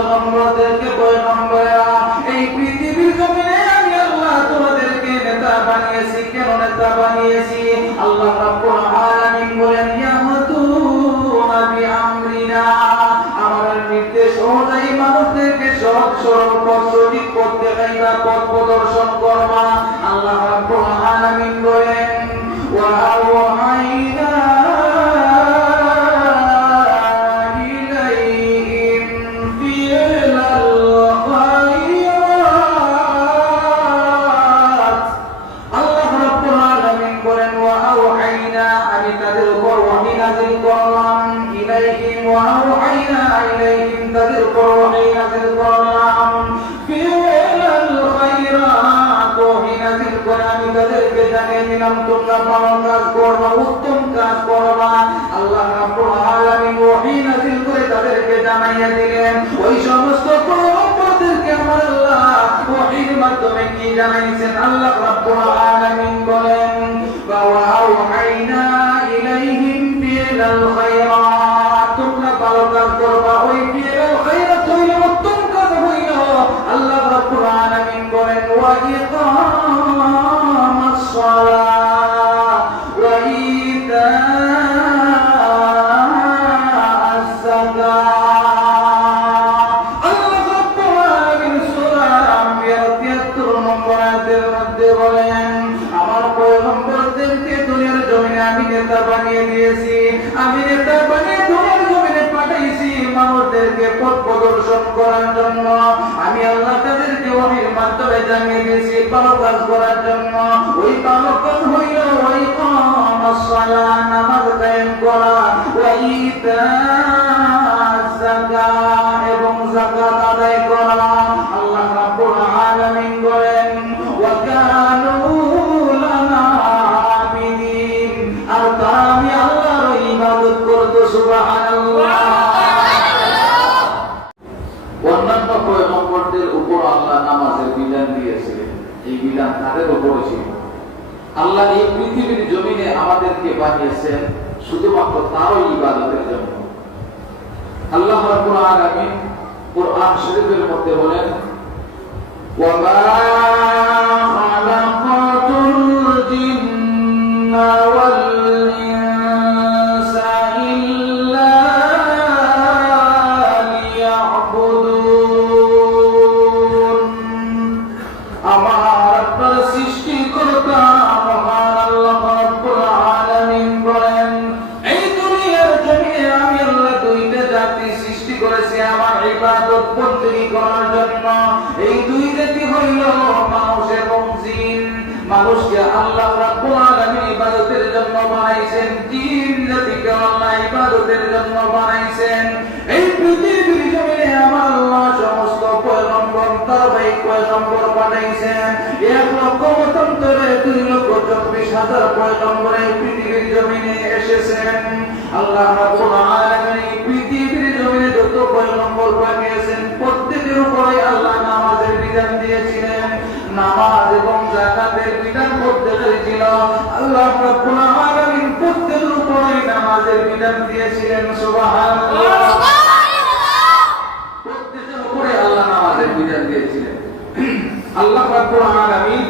পয়গম্বরদেরকে পয়গম্বরেরা। এই পৃথিবীর জমিনে আমি আল্লাহ তোমাদেরকে নেতা বানিয়েছি। কেন নেতা বানিয়েছি? আল্লাহ রাব্বুল আলামিন বলেন ইয়াহতুনা বিআমরিনা, আমার নির্দেশ অনুযায়ী মানুষদেরকে সহজ সরল পথ সঠিক পথ দেখাইবা, পথ প্রদর্শন করবা। আল্লাহ রাব্বুল আলামিন বলেন ওয়া আওহাইনা ইলাইহিম ফিলাল খায়রাত। আল্লাহ রাব্বুল আলামিন বলেন ওয়া আওহাইনা, আমি তাদের উপর ওহী নাযিল করলাম। ইলাইহিম ওয়া আওহাইনা ইলাইহিম, তাদের উপর ওহী নাযিল করলাম। ফিলাল খায়রাত, ওহী নাযিল করে আমি তাদেরকে জানিয়ে দিলাম তোমরা ভালো কাজ করবা, উত্তম কাজ করবা। আল্লাহ রাব্বুল আলামিন ওহী নাযিল করে তাদেরকে জানাইয়া দিলেন। ওই সমস্ত পয়গম্বরদেরকে আমার আল্লাহ ওহীর মাধ্যমে কি জানাইছেন? আল্লাহ রাব্বুল আলামিন বলেন ওয়া আওহাইনা ইলাইহিম ফিলাল খায়রাত, তোমরা ভালো কাজ করবা। ওই ফিলাল খায়রাত হইল উত্তম কাজ হইল। আল্লাহ রাব্বুল আলামিন বলেন ওয়া ইকামাস সালাত ওয়া ইতাআস যাকাত। আল্লাহ রাব্বুল আলামিন সূরা আম্বিয়া 73 নম্বর আয়াতের মধ্যে বলেন আমার পয়গম্বরদেরকে দুনিয়ার জমিনে আমি নেতা বানিয়ে দিয়েছি। আমি নেতা বানিয়ে দুনিয়ার জমিনে পাঠাইছি মানুষদেরকে পথ প্রদর্শন করার জন্য। আমি আল্লাহ তাদেরকে ওহীর মাধ্যমে জানিয়ে দিয়েছি ভালো কাজ করার জন্য। ওই ভালো কাজ হইল ওই ইকামাস সালাত, নামাজ কায়েম করা, ওয়া ইতাআস যাকাত, এবং যাকাত আদায় করা। আল্লাহ রাব্বুল আলামিন বলেন ওয়া কানু লানা আবিদিন, আর তারা আমি আল্লাহর ইবাদত করত। সুবহানাল্লাহ। অন্যান্য পয়গম্বরদের উপর আল্লাহ নামাজের বিধান দিয়েছিলেন, এই বিধান তাদের উপর ছিল। আল্লাহ এই পৃথিবীর জমিনে আমাদেরকে বানিয়েছেন শুধুমাত্র তারই ইবাদতের জন্য। আল্লাহ রাব্বুল আলামিন কুরআন শরীফের মধ্যে বলেন ওয়া মা খালাকাতুল জিন্না ওয়াল ইনসা ইল্লা লিয়াবুদুন। আমার আপনার সৃষ্টিকর্তা মহান আল্লাহ রাব্বুল আলামিন বলেন এই দুনিয়ার জমিনে আমি আল্লাহ দুইটা জাতি সৃষ্টি করেছি আমার ইবাদত বন্দেগী করার জন্য। এই দুই জাতি হইল মানুষ এবং জিন। মানুষকে আল্লাহ রাব্বুল আলামিন ইবাদতের জন্য বানাইছেন, জিন জাতিকে আল্লাহ ইবাদতের জন্য বানাইছেন। এই পৃথিবীর জমিনে আমার আল্লাহ সমস্ত পয়গম্বর ধারাবাহিক পয়গম্বর পাঠাইছেন। 1,00,000 পয়গম্বর এই পৃথিবীর জমিনে এসেছেন। আল্লাহ রাব্বুল আলামিন এই পৃথিবীর জমিনে যত পয়গম্বর পাঠিয়েছেন প্রত্যেকের উপরে আল্লাহ নামাজের বিধান দিয়েছিলেন। নামাজ এবং যাকাতের বিধান প্রত্যেকের ছিল। আল্লাহ রাব্বুল আলামিন প্রত্যেকের উপরে নামাজের বিধান দিয়েছিলেন। সুবহানাল্লাহ। প্রত্যেকের উপরে আল্লাহ নামাজের বিধান দিয়েছিলেন। আল্লাহ রাব্বুল আলামিন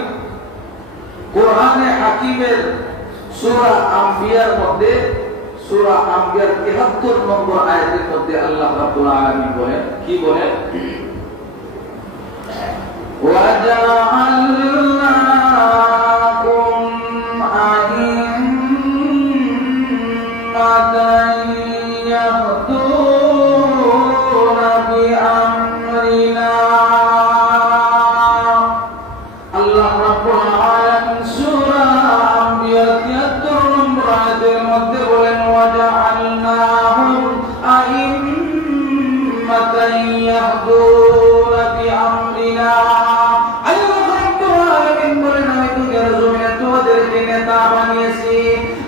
কোরআনে হাকিমের সূরা আম্বিয়ার মধ্যে সূরা আম্বিয়ার ৭৩ নম্বর আয়াতের মধ্যে আল্লাহ রাব্বুল আলামিন বলেন কি বলেন وَجَعَلْنَاكُمْ أَئِمَّةً يَهْدُونَ بِأَمْرِنَا। আল্লাহ রাব্বুল আলামিন সূরা আম্বিয়া ৭৩ নম্বর আয়াতের মধ্যে বলেন وَجَعَلْنَاهُمْ أَئِمَّةً يَهْدُونَ بِأَمْرِنَا। আল্লাহ রাব্বুল আলামিন বলেন আমি দুনিয়ার জমিনে তোমাদেরকে নেতা বানিয়েছি।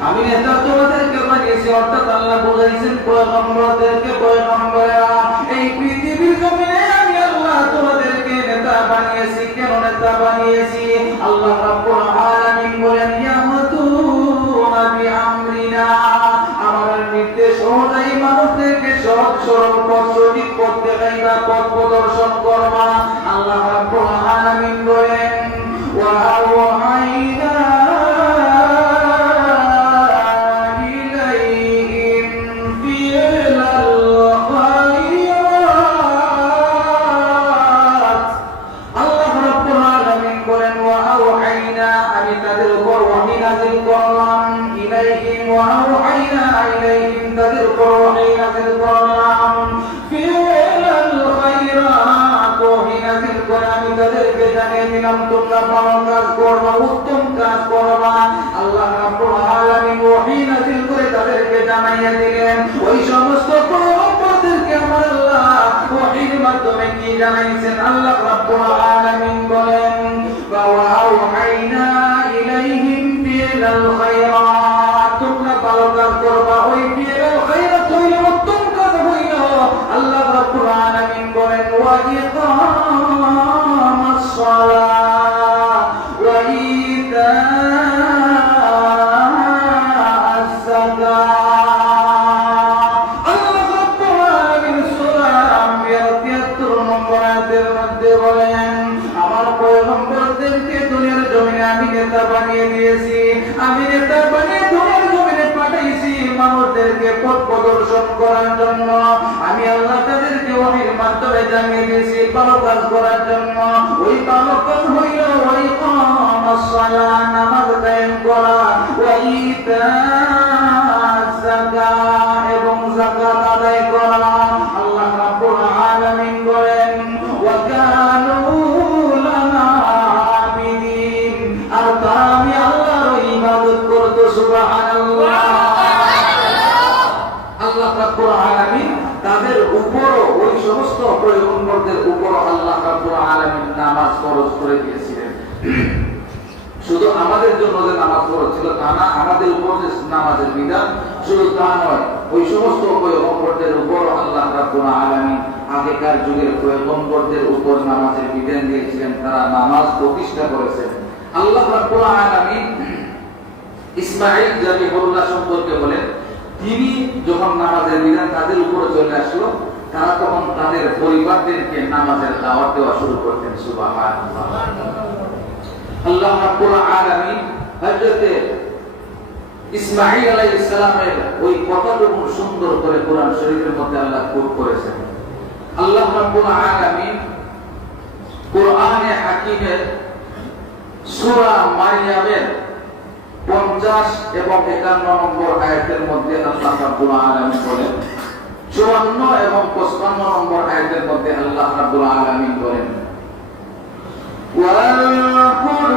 আমি নেতা তোমাদেরকে বানিয়েছি, অর্থাৎ আল্লাহ বলেছেন পয়গম্বরদেরকে পয়গম্বরেরা। এই পৃথিবীর জমিনে আমি আল্লাহ তোমাদেরকে নেতা বানিয়েছি। কেন নেতা বানিয়েছি? আল্লাহ রাব্বুল আলামিন বলেন ইয়াহতুনা বিআমরিনা, আমার নির্দেশ অনুযায়ী মানুষদেরকে সহজ সরল পথ সঠিক পথ দেখাইবা, পথ তাদের উপর ওহী নাযিল করলাম ইলাইহিম ওয়া আওহাইনা ইলাইহিম তাদের উপর ওহী নাযিল করলাম ফিআল খায়রাত ওহী নাযিল করে আমি তাদেরকে জানিয়ে দিলাম তোমরা ভালো কাজ করবা উত্তম কাজ করবা আল্লাহ রাব্বুল আলামিন ওহী নাযিল করে তাদেরকে জানাইয়া দিলেন ওই সমস্ত পয়গম্বরদেরকে আমার আল্লাহ ওহীর মাধ্যমে কি জানাইছেন আল্লাহ রাব্বুল আলামিন বলেন ওয়া আওহাইনা ইলাইহিম ফিআল খায়রাত তোমরা ভালো কাজ করবা ওই ফিআল খায়রাত হইল উত্তম কাজ হইল আল্লাহ রাব্বুল আলামিন বলেন ওয়া ইকামাস সালাত ওয়া ইতাআস যাকাত আল্লাহ রাব্বুল আলামিন সূরা আম্বিয়া 73 নম্বর আয়াতের মধ্যে বলেন আমার পয়গম্বরদেরকে দুনিয়ার জমিনে আমি নেতা বানিয়ে দিয়েছি আমি নেতা বানিয়ে দুনিয়ার জমিনে পাঠাইছি মানুষদেরকে পথ প্রদর্শন করার জন্য আমি আল্লাহ তাদেরকে ওহীর মাধ্যমে জানিয়ে দিয়েছি ভালো কাজ করার জন্য ওই ভালো কাজ হইল ওই ইকামাস সালাত নামাজ কায়েম করা ওয়া ইতাআস যাকাত এবং যাকাত আদায় করা আল্লাহ রাব্বুল আলামিন বলেন ওয়া কানু লানা আবিদিন আর তারা আমি আল্লাহর ইবাদত করত সুবহানাল্লাহ আল্লাহ রাব্বুল আলামিন তাদের উপর ওই সমস্ত পয়গম্বরদের উপর আল্লাহ রাব্বুল আলামিন নামাজ ফরজ করে দিয়েছিলেন শুধু আমাদের জন্য যে নামাজ ফরজ ছিল তা না আমাদের উপর যে নামাজের বিধান শুধু তা নয় ওই সমস্ত পয়গম্বরদের উপর আল্লাহ রাব্বুল আলামিন আগেকার যুগের পয়গম্বরদের উপর নামাজের বিধান দিয়েছিলেন তারা নামাজ প্রতিষ্ঠা করেছেন আল্লাহ রাব্বুল আলামিন ইসমাঈল জাবিহুল্লাহ সম্পর্কে বলেন তিনি যখন নামাজের বিধান তাদের উপরে চলে আসলো তারা তখন তাদের পরিবারদেরকে নামাজের দাওয়াত দেওয়া শুরু করতেন সুবহানাল্লাহ আল্লাহ রাব্বুল আলামিন হযরত ইসমাঈল আলাইহিস সালামের ওই কথাটুকু সুন্দর করে কোরআন শরীফের মধ্যে আল্লাহ কোট করেছেন আল্লাহ রাব্বুল আলামিন কোরআনে হাকিমের সূরা মারইয়ামের 50 এবং 51 নম্বর আয়াতের মধ্যে আল্লাহ রাব্বুল আলামিন বলেন 54 এবং 55 নম্বর আয়াতের মধ্যে আল্লাহ রাব্বুল আলামিন বলেন ওয়াযকুর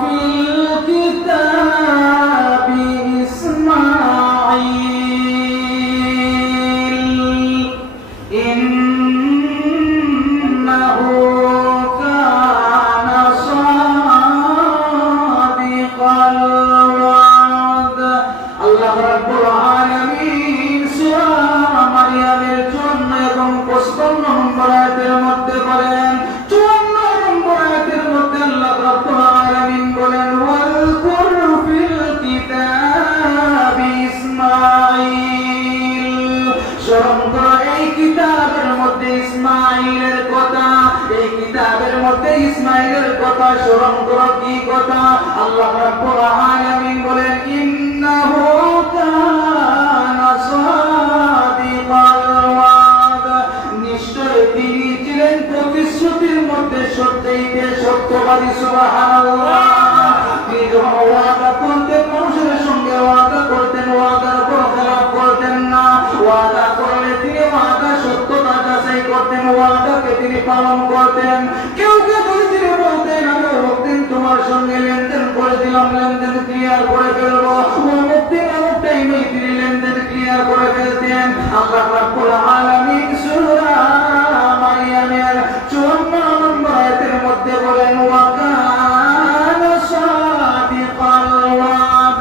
ফিল কিতাবি ইসমাঈল ইন্নাহু কানা সাদিকাল ওয়াদ আল্লাহ রাব্বুল আলামিন সূরা মারইয়ামের 54 এবং 55 নম্বর আয়াতের মধ্যে বলেন 54 নম্বর আয়াতের মধ্যে আল্লাহ রাব্বুল আলামিন বলেন ওয়াযকুর ফিল কিতাবি ইসমাঈল স্মরণ করো এই কিতাবের মধ্যে ইসমাঈলের কথা এই কিতাবের মধ্যে ইসমাঈলের কথা স্মরণ করো কি কথা আল্লাহ রাব্বুল আলামিন বলেন ইন্নাহু কানা সাদিকাল ওয়াদ নিশ্চয় তিনি ছিলেন প্রতিশ্রুতির মধ্যে সত্যিতে সত্যবাদী সুবহানাল্লাহ তিনি যখন ওয়াদা করতেন মানুষের সঙ্গে ওয়াদা করতেন ওয়াদার উপর খেলাপ করতেন না ওয়াদা করলে তিনি ওয়াদা সত্যতা যাচাই করতেন ওয়াদাকে তিনি পালন করতেন কেউ কেউ যদি তিনি বলতেন আমি অমুকদিন তোমার সঙ্গে লেনদেন করেছিলাম লেনদেন ক্লিয়ার করে ফেলবো অমুকদিন অমুক টাইমে তিনি লেনদেন ক্লিয়ার করে ফেলতেন আল্লাহ রাব্বুল আলামিন সূরা মারইয়ামের 54 নম্বর আয়াতের মধ্যে বলেন ওয়া কানা সাদিকাল ওয়াদ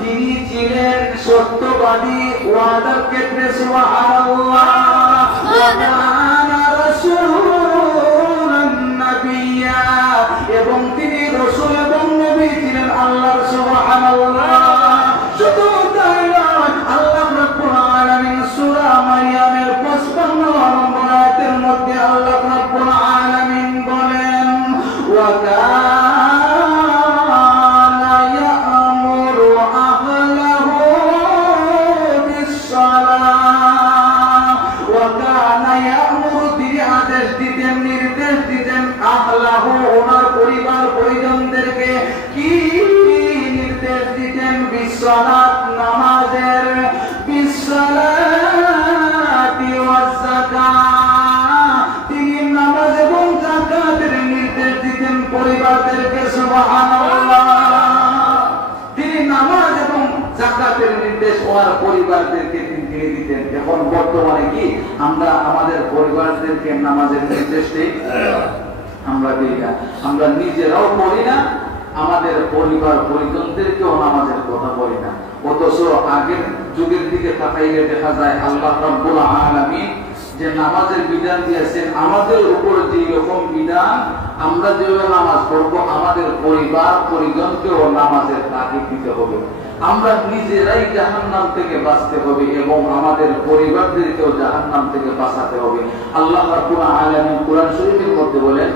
তিনি ছিলেন সত্যবাদী ওয়াদার ক্ষেত্রে সুবহানাল্লাহ ওয়া কানা রাসূলুন নাবিয়্যা এবং তিনি রাসূল এবং নবী ছিলেন আল্লাহর সুবহানাল্লাহ শুধু তাই নয় আল্লাহ রাব্বুল আলামিন সূরা মারইয়ামের 55 নম্বর আয়াতের মধ্যে আল্লাহ রাব্বুল আলামিন বলেন ওয়া কানা ইয়া'মুরু আহলাহু বিস-সালাহ ওয়া কানা ইয়া'মুরু তিনি আদেশ দিতেন নির্দেশ দিতেন বিসসালাত নামাজের, বিসসালাতি ওয়াজ যাকাত, তিনি নামাজ এবং যাকাতের নির্দেশ দিতেন পরিবারদেরকে। সুবহানাল্লাহ। তিনি নামাজ এবং যাকাতের নির্দেশ ওর পরিবারদেরকে তিনি দিতেন। এখন বর্তমানে কি আমরা আমাদের পরিবারদেরকে নামাজের নির্দেশ দিই? আমরা দিই না। আমরা নিজেরাও পড়ি না, আমাদের পরিবার পরিজনদেরকেও নামাজের কথা বলি না। অথচ আগের যুগের দিকে তাকাইলে দেখা যায় আল্লাহ রাব্বুল আলামিন যে নামাজের বিধান দিয়েছেন, আমাদের উপর যে রকম বিধান, আমরা যেভাবে নামাজ পড়বো আমাদের পরিবার পরিজনকেও নামাজের তাগিদ দিতে হবে। আমরা নিজেরাই জাহান্নাম থেকে বাঁচতে হবে এবং আমাদের পরিবারদেরকেও জাহান্নাম থেকে বাঁচাতে হবে। আল্লাহ রাব্বুল আলামিন কোরআন শরীফের মধ্যে বলেন,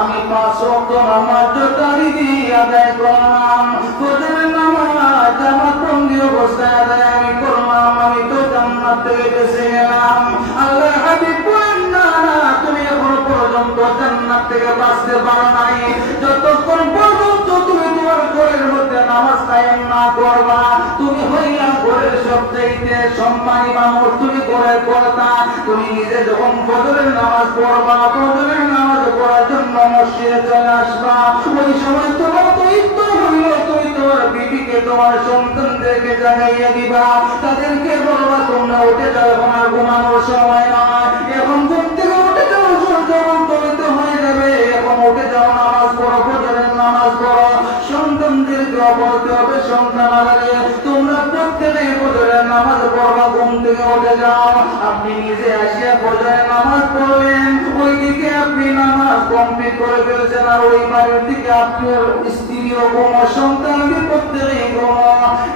আমি 5 ওয়াক্ত নামাজ দাঁড়ি দিয়ে আদায় করলাম, ফজরের নামাজ জামাত বন্দি অবস্থায় আদায় আমি করলাম, আমি তো জান্নাত থেকে বেঁচে গেলাম। আল্লাহর হাবিব বলেন, না না, তুমি এখনো পর্যন্ত জান্নাত থেকে বাঁচতে পারো নাই। যতক্ষণ পর্যন্ত তুমি তোমার ঘরের মধ্যে নামাজ কায়েম না করবা, তুমি হইলা ঘরের সবচাইতে সম্মানী মানুষ, তুমি ঘরের কর্তা। তুমি নিজে যখন ফজরের নামাজ পড়বা, ফজরের নামাজ পড়ার জন্য মসজিদে চলে আসবা, ওই সময় তোমার দায়িত্ব হইল তুমি তোমার বিবিকে, তোমার সন্তানদেরকে জাগাইয়া দিবা, তাদেরকে বলবা তোমরা উঠে যাও, আমার ঘুমানোর সময় নয়, এখন ঘুম থেকে উঠে যাও, সূর্য অস্তমিত হয়ে যাবে, এখন উঠে যাও, নামাজ পড়ো, ফজরের নামাজ পড়ো। সন্তানদেরকে বলতে হবে, সন্তানারে তোমরা প্রত্যেকে ফজরের নামাজ পড়বা, ঘুম থেকে উঠে যাও। আপনি নিজে আসিয়া ফজরের নামাজ পড়লেন, ওইদিকে আপনি নামাজ কমপ্লিট করে ফেলছেন, আর ওই বাড়ির দিকে আপনার স্ত্রী ও বউ সন্তানকে প্রত্যেকেই ঘুমো।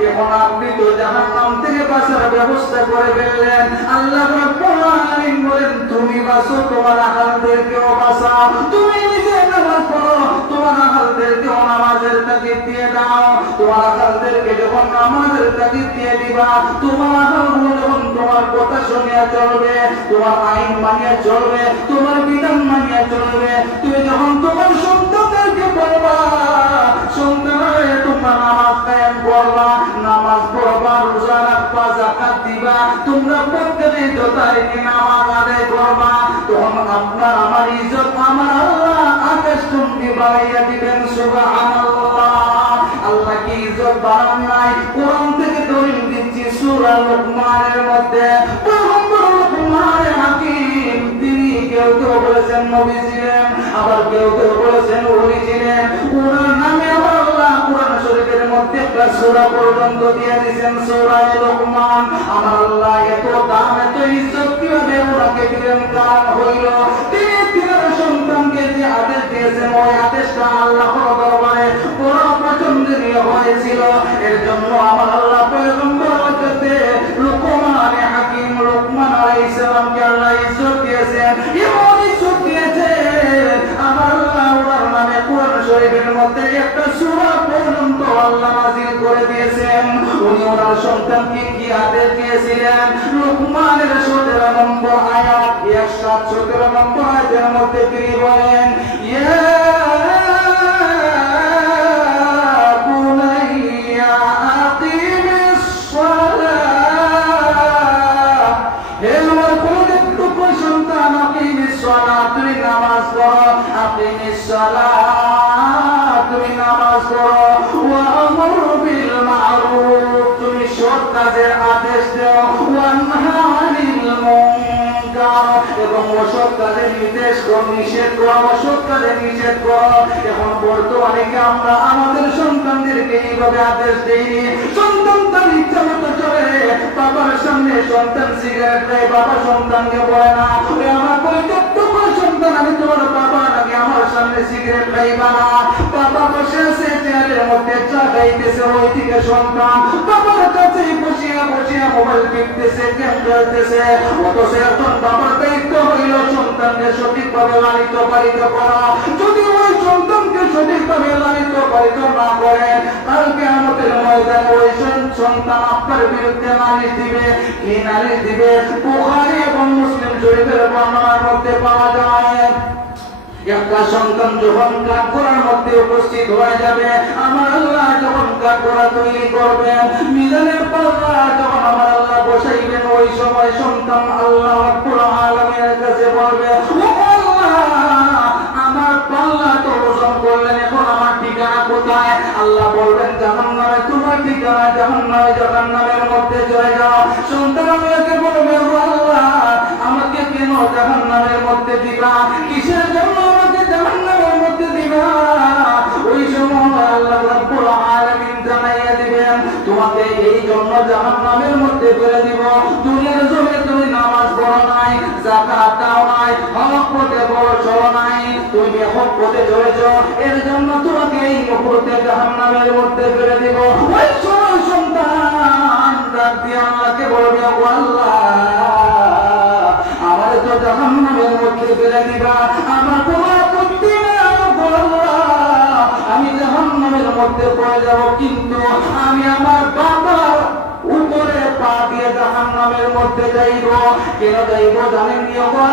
এখন আপনি তো জাহান্নাম থেকে বাঁচার ব্যবস্থা করে ফেললেন। আল্লাহ রাব্বুল আলামিন বলেন, তুমি বাঁচো, তোমার আহালদেরকেও বাঁচাও। তুমি নিজে নামাজ পড়ো, তোমার আহালদেরকেও নামাজের তাগিদ দিয়ে দাও। তোমার আহালদেরকে যখন নামাজের তাগিদ দিয়ে দিবা, তোমার আহালগুলো যখন তোমার কথা শুনিয়া চলবে, তোমার আইন মানিয়া চলবে, তোমার বিধান মানিয়া চলবে, তুমি যখন তোমার সন্তানদেরকে বলবা, সন্তানরে তোমরা নামাজ কায়েম করবা, নামাজ পড়বা, রোজা রাখবা, যাকাত দিবা, তোমরা প্রত্যেকে যথারীতি নামাজ আদায় করবা, তখন আপনার আমার ইজ্জত আমার আল্লাহ আকাশ চুম্বি বাড়াইয়া দিবেন। সুবহানাল্লাহ। আল্লাহ কি ইজ্জত বাড়ান নাই? কোরআন থেকে দলিল দিচ্ছি, সূরা লুকমানের মধ্যে পয়গম্বর লুকমান হাকিম, তিনি কেউ কেউ বলেছেন নবী ছিলেন, আবার কেউ কেউ বলেছেন ওলি ছিলেন। ওনার নামে আবার আল্লাহ কোরআন শরীফের মধ্যে একটা সূরা পর্যন্ত দিয়ে দিয়েছেন, সূরা লুকমান। আমার আল্লাহ এত দাম এত ইজ্জত কিভাবে ওনাকে দিলেন? কারণ হইল তিনি তিনার সন্তানকে যে আদেশ দিয়েছেন, ওই আদেশটা আল্লাহর দরবারে বড় পছন্দনীয় হয়েছিল। এর জন্য আমার আল্লাহ পয়গম্বর হযরতে লুকমান হাকিম লুকমান আলাইহিস সালামকে আল্লাহ ইজ্জত দিয়েছেন, এমন ইজ্জত দিয়েছেন আমার আল্লাহ ওনার নামে কোরআন শরীফের মধ্যে একটা সূরা পর্যন্ত আল্লাহ নাযিল করে দিয়েছেন। উনি ওনার সন্তানকে কি আদেশ দিয়েছিলেন? লুকমানের 17 নম্বর আয়াত, 117 নম্বর আয়াতের মধ্যে তিনি বলেন, ইয়া বুনাইয়া আকিমিস সালাহ, হে আমার পবিত্র সন্তান, আকিমিস সালাহ, তুমি নামাজ পড়ো, আকিমিস সালাহ, তুমি নামাজ পড়ো, ওয়া আমর বিল মা'রুফ, তুমি সৎ কাজের আদেশ দাও, ওয়া নাহা আনিল মুনকার, এবং অসৎ কাজের নিষেধ করো, অসৎ কাজের নিষেধ করো। এখন বর্তমানে কি আমরা আমাদের সন্তানদেরকে এইভাবে আদেশ দেই? সন্তান তার ইচ্ছা মতো চলে, বাবার সামনে সন্তান সিগারেট খায়, বাবা সন্তানকে বলে না, আমার পরিত্যক্ত সন্তান, আমি তোমার বাবা নাকি আমার সামনে সিগারেট খাইবা না। বাবা বসে আছে চেয়ারের মধ্যে, চা খাইতেছে, ওইদিকে সন্তান বাবার কাছে বসিয়া বসিয়া মোবাইল টিপতেছে, গেম খেলতেছে। অথচ এখন বাবার দায়িত্ব সন্তানকে সঠিকভাবে লালিত পালিত করো। যদি ওই সন্তানকে সঠিকভাবে লালিত পালিত না করেন, কালকে আমাদের ময়দানে ওই সন্তান আপনার বিরুদ্ধে নালিশ দিবে। কি নালিশ দিবে? বুখারী এবং মুসলিম শরীফের বর্ণনার মধ্যে পাওয়া যায়, একটা সন্তান যখন কাঠগড়ার মধ্যে উপস্থিত হয়ে যাবে, আমার আল্লাহ যখন কাঠগড়া তৈরি করবেন, মিজানের পাল্লা যখন আমার আল্লাহ বসাইবেন, ওই সময় সন্তান আল্লাহ রাব্বুল আলামিনের কাছে বলবে, ও আল্লাহ, আমার পাল্লা তো ওজন করলেন, এখন আমার ঠিকানা কোথায়? আল্লাহ বলবেন জাহান্নামে। তোমার ঠিকানা জাহান্নামে, জাহান্নামের মধ্যে চলে যাও। সন্তান আল্লাহকে বলবে, ও আল্লাহ, আমাকে কেন জাহান্নামের মধ্যে দিবা? কিসের জন্য আমাকে জাহান্নামের মধ্যে দিবা? ওই সময় আল্লাহ রাব্বুল আলামিন জানাইয়া দিবেন, তোমাকে এই জন্য জাহান্নামের মধ্যে ফেলে দিব, দুনিয়ার জমিনে তুমি নামাজ পড়ো নাই, যাকাত দাও নাই, হক পথে চলো নাই, তুমি বেহক পথে চলেছো, এর জন্য তোমাকে এই মুহূর্তে জাহান্নামের মধ্যে ফেলে দিব। ওই সময় সন্তান ডাক দিয়ে আল্লাহকে বলবে, ও আল্লাহ, আমার তো জাহান্নামের মধ্যে ফেলে দিবা, আমার কোনো আপত্তি নেই, আমি জাহান্নামের মধ্যে পড়ে যাব, কিন্তু আমি আমার বাবার উপরে পা দিয়ে জাহান্নামের মধ্যে যাইব। কেন যাইব জানেন?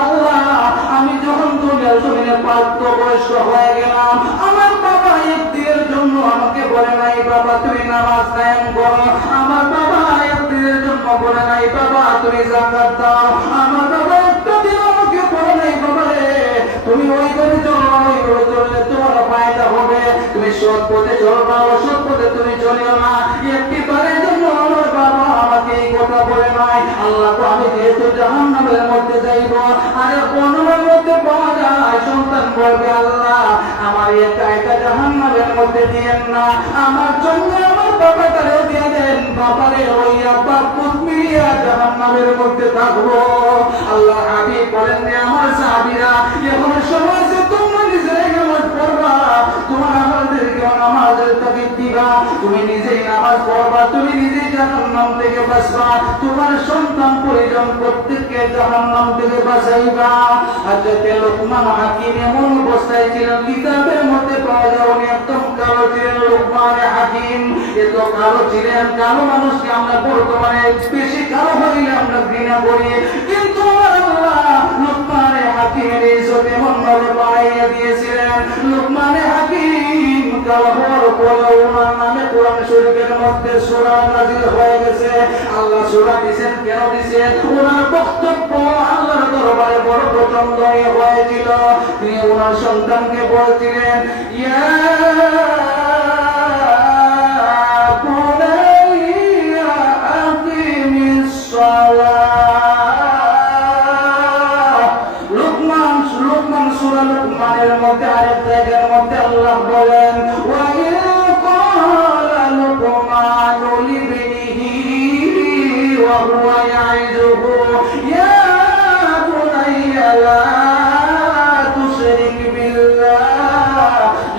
আল্লাহ, আমি যখন দুনিয়ার জমিনে প্রাপ্তবয়স্ক হয়ে গেলাম, আমার বাবা একদিনের জন্য আমাকে বলে নাই, বাবা তুমি নামাজ কায়েম করো, আমার বাবা একদিনের জন্য বলে নাই, বাবা তুমি যাকাত দাও, আমার বাবা একটা দিন আমাকে বলে নাই, বাবা রে তুমি ওই করে চলো, ওই করে চললে তোমার ফায়দা হবে, তুমি সৎ পথে চলবা, অসৎ পথে তুমি চলিও না। একটিবারের জন্য আমার বাবা আমাকে এই কথা বলে নাই। আল্লাহ তো আমি যেহেতু জাহান্নামের মধ্যে যাইব, আরে বর্ণনার মধ্যে পাওয়া যায় সন্তান বলবে, আল্লাহ আমার একা একা জাহান্নামের মধ্যে দিয়েন না, আমার জন্য আমার বাবাটারেও দিয়ে দেন, বাবারে ওই আব্বা পুত মিলিয়া জাহান্নামের মধ্যে থাকবো। আল্লাহ হাবিব বলেন যে আমার সাহাবীরা, এখন সময় যে তোমরা নিজেরাই নামাজ পড়বা, তোমার আমাদেরকে নামাজের তাগিদ দিবা, তুমি নিজেই নামাজ পড়বা, তুমি নিজেই জাহান্নাম থেকে বাঁচবা, তোমার সন্তান পরিজন প্রত্যেককে জাহান্নাম থেকে বাঁচাইবা। হযরত লোকমান হাকিম এমন অবস্থায় ছিলেন, কিতাবের মধ্যে পাওয়া যায় উনি একদম কালো ছিলেন। লোকমান হাকিম এত কালো ছিলেন, কালো মানুষকে আমরা বর্তমানে বেশি কালো হইলে আমরা ঘৃণা করি, কিন্তু আল্লাহ লোকমান হাকিমের ইজ্জত এমন ভাবে বাড়াইয়া দিয়েছিলেন। লোকমান হাকিম কালো হওয়ার পরে ওনার নামে কোরআন শরীফের মধ্যে সূরা নাযিল হয়ে গেছে। আল্লাহ সূরা দিয়েছেন, কেন দিয়েছেন? ওনার বক্তব্য আল্লাহর দরবারে বড় পছন্দনীয় হয়েছিল। তিনি ওনার সন্তানকে বলছিলেন, ইয়া বুনাইয়া আকিমিস সালাহ। লোকমান সূরা লোকমানের মধ্যে আরেক জায়গার মধ্যে আল্লাহ বলেন, ওয়া ইন ক্বালা লুকমানু লিবনিহি ওয়া হুয়া ইয়াইযুহু ইয়া বুনাইয়া লা তুশরিক বিল্লাহ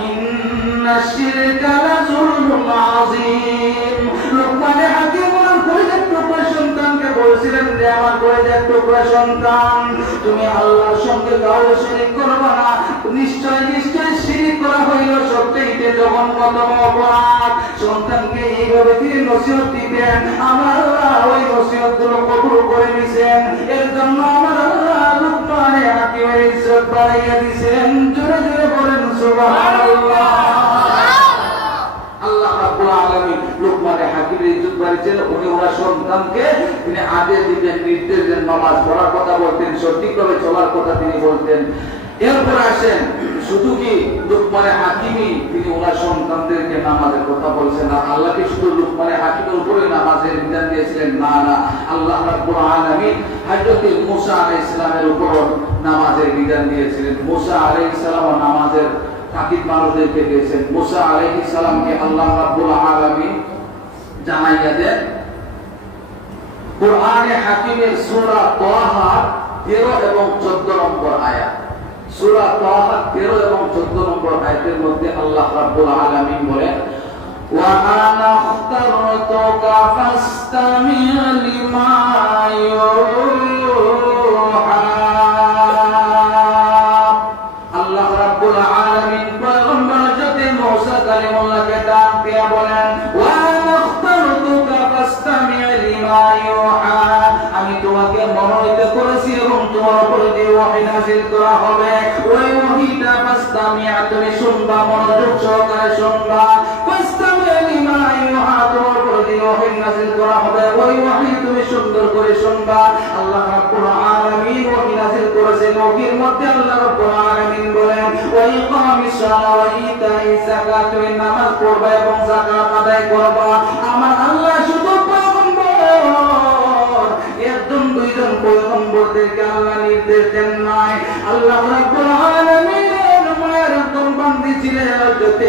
ইন্নাশ শিরকা লাযুলমুন আযীম। লোকমান হাকিম ওনার কলিজার টুকরা সন্তানকে বলেছিলেন যে আমার কলিজার টুকরা সন্তান, তুমি আল্লাহর সঙ্গে কাউকে শিরিক করবে না, নিশ্চয় নিশ্চয় শিরিক করা হইল সবচেয়ে জঘন্যতম অপরাধ। সন্তানকে এইভাবে তিনি নসিহত দিতেন, আমার আল্লাহ ওই নসিহতগুলো কবুল করে নিছেন। এর জন্য আমার আল্লাহ লোকমান হাকিমের ইজ্জত বাড়াইয়া দিয়েছেন। জোরে জোরে বলেন সুবহানাল্লাহ। আল্লাহ রাব্বুল আলামিন লোকমান হাকিমের ইজ্জত বাড়িয়েছেন। উনি ওনার সন্তানকে তিনি আদেশ দিতেন, নির্দেশ দেন, নামাজ পড়ার কথা বলতেন, সঠিকভাবে চলার কথা তিনি বলতেন। এরপর আসেন, শুধু কি লোকমান হাকিমই তিনি ওনার সন্তানদেরকে নামাজের কথা বলছেন না, আল্লাহ কি শুধু লোকমান হাকিমের উপরে নামাজের বিধান দিয়েছিলেন? না না, আল্লাহ রাব্বুল আলামিন হযরত মুসা আলাইহিস সালামের উপর নামাজের বিধান দিয়েছিলেন। মুসা আলাইহিস সালাম নামাজের তাকিদ মানুষদেরকে দিয়েছেন। মুসা আলাইহিস সালামকে আল্লাহ রাব্বুল আলামিন জানাইয়া দেন কোরআনে হাকিমের সূরা তাহা 13 এবং 14 নম্বর আয়াত। সূরা তাহা 13 এবং 14 নম্বর আয়াতের মধ্যে আল্লাহ রাব্বুল আলামিন বলেন, ওয়া আনা ইখতারতুকা ফাসতামি' লিমা ইউহা। করেছি এবং তোমার উপর দিয়ে ওহী নাযিল করা হবে। ওই ওহীটা ফাসতামিআ, তুমি শুনবা, মনোযোগ সহকারে শুনবা। ফাসতামিআ লিমা ইউহা, তোমার উপর দিয়ে ওহী নাযিল করা হবে, ওই ওহী তুমি সুন্দর করে শুনবা। আল্লাহ রাব্বুল আলামিন ওহী নাযিল করেছেন। ওহীর মধ্যে আল্লাহ রাব্বুল আলামিন বলেন ওয়া ইকামিস সালাহ ওয়া ইতাইজ যাকাত, তুমি নামাজ পড়বা এবং যাকাত আদায় করবা। আমার আল্লাহ শুধু পয়গম্বর, একজন দুইজন পয়গম্বরদেরকে আল্লাহ নির্দেশ দেন নাই। আল্লাহ রাব্বুল আলামিনের মায়ের একজন বান্দি ছিলেন হযরত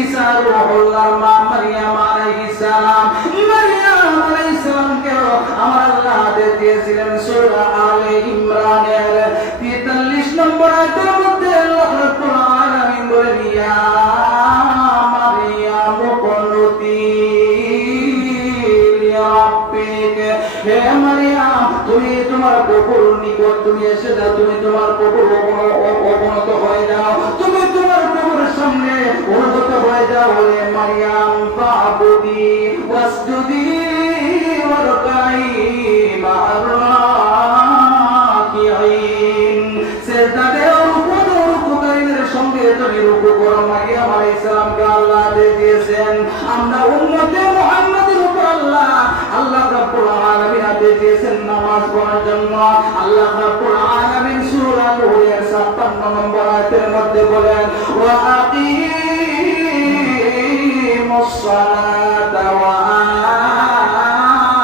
ঈসা রূহুল্লাহর মা মারইয়াম আলাইহিস সালাম। মারইয়াম আলাইহিস সালামকে আমার আল্লাহ আদেশ দিয়েছিলেন সূরা আলে ইমরানের 43 নম্বর আয়াতের মধ্যে আল্লাহ রাব্বুল আলামিন বলেন ইয়া মারইয়াম কুনুতি লিরাব্বিক, হে মারইয়াম তুমি তোমার প্রভুর নিকট তুমি এসে যাও, তুমি তোমার প্রভুর অবনত হয়ে যাও, তুমি তোমার প্রভুর সামনে অনুগত হয়ে যাও। হে মারইয়াম ফাবুদি ওয়াসজুদি ওয়ারকাই মা'আর রাকিঈন, সিজদা দেও, রুকুকারীদের সঙ্গে তুমি রুকু করো। মারইয়াম আলাইহিস সালামকে আল্লাহ আদেশ দিয়েছেন। আমরা উম্মতে মুহাম্মাদের উপর আল্লাহ রাব্বুল আলামিন আদেশ দিয়েছেন নামাজ পড়ার জন্য। আল্লাহ রাব্বুল আলামিন সূরা নূরের 56 নম্বর আয়াতের মধ্যে বলেন ওয়া আকিমুস সালাতা ওয়া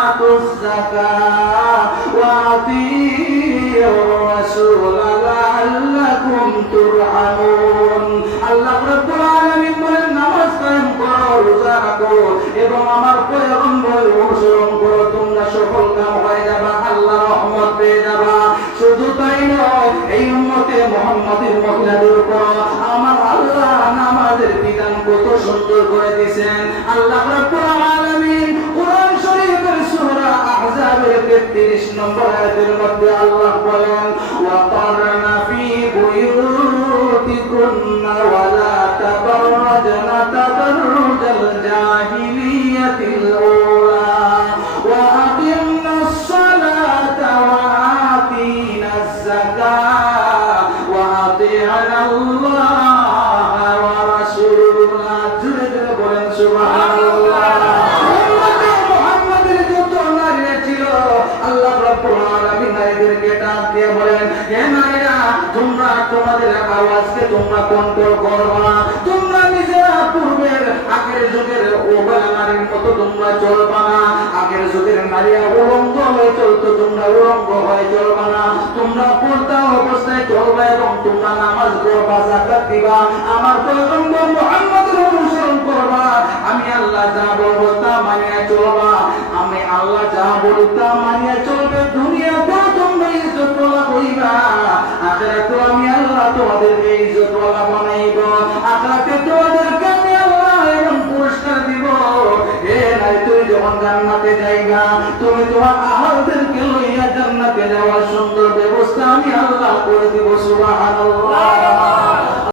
আতুজ যাকাত ওয়া আতিউর রাসূল লাআল্লাকুম তুরহামুন। আল্লাহ রাব্বুল আলামিন বলেন নামাজ কায়েম করো, রোজা রাখো এবং আমার পয়গম্বর অনুসরণ করো, তোমরা সফল কাম হয়ে যাবা, আল্লাহ রহমত পেয়ে যাবা। শুধু তাই নয়, এই উম্মতে মুহাম্মাদের মহিলাদের উপর আমার আল্লাহ নামাজের বিধান কত সুন্দর করে দিয়েছেন। আল্লাহ রাব্বুল আলামিন কোরআন শরীফের সূরা আহজাবের 33 নম্বর আয়াতের মধ্যে আল্লাহ বলেন ওয়া কারনা ফি বুয়ুতিকুন্না ওয়া লা তাবাররাজনা তাবাররুজাল জাহিলিয়াতিল উলা ওয়া আকিমনাস সালাতা ওয়া আতিনাজ যাকাত ওয়া আতি'নাল্লাহ ওয়া রাসূলাহ। জুড়ে জুড়ে বলেন সুবহানাল্লাহ। উম্মতে মুহাম্মাদের যত নারীরা ছিল আল্লাহ রাব্বুল আলামিন নারীদেরকে ডাক দিয়ে বলেন হে নারীরা, তোমরা তোমাদের আওয়াজকে তোমরা কন্ট্রোল করবা। তোমরা নিজেরা পূর্বের আগের যুগের ওবালা নারীর মতো তোমরা চলবা না। আগের যুগের নারীরা উলঙ্গ হয়ে চলতো, তোমরা উলঙ্গ হয়ে চলবা না। তোমরা পর্দা অবস্থায় চলবা এবং তোমরা নামাজ পড়বা, যাকাত দিবা, আমার পয়গম্বর মুহাম্মদের অনুসরণ করবা। আমি আল্লাহ যা বলবো তা মানিয়ে চলবা। আমি আল্লাহ যা বলবো তা মানিয়ে চলবে। দুনিয়াতেও তোমরা ইজ্জতওয়ালা হইবা, আখিরাতেও আমি আল্লাহ তোমাদেরকে ইজ্জতওয়ালা বানাইব। আখিরাতে তোমাদেরকে আমি আল্লাহ এবং পুরস্কার দিব। হে নারী, তুমি যখন জান্নাতে যাইবা, তুমি তোমার আহলদেরকে লইয়া জান্নাতে যাওয়ার সুন্দর ব্যবস্থা আমি আল্লাহ করে দিব। সুবহানাল্লাহ।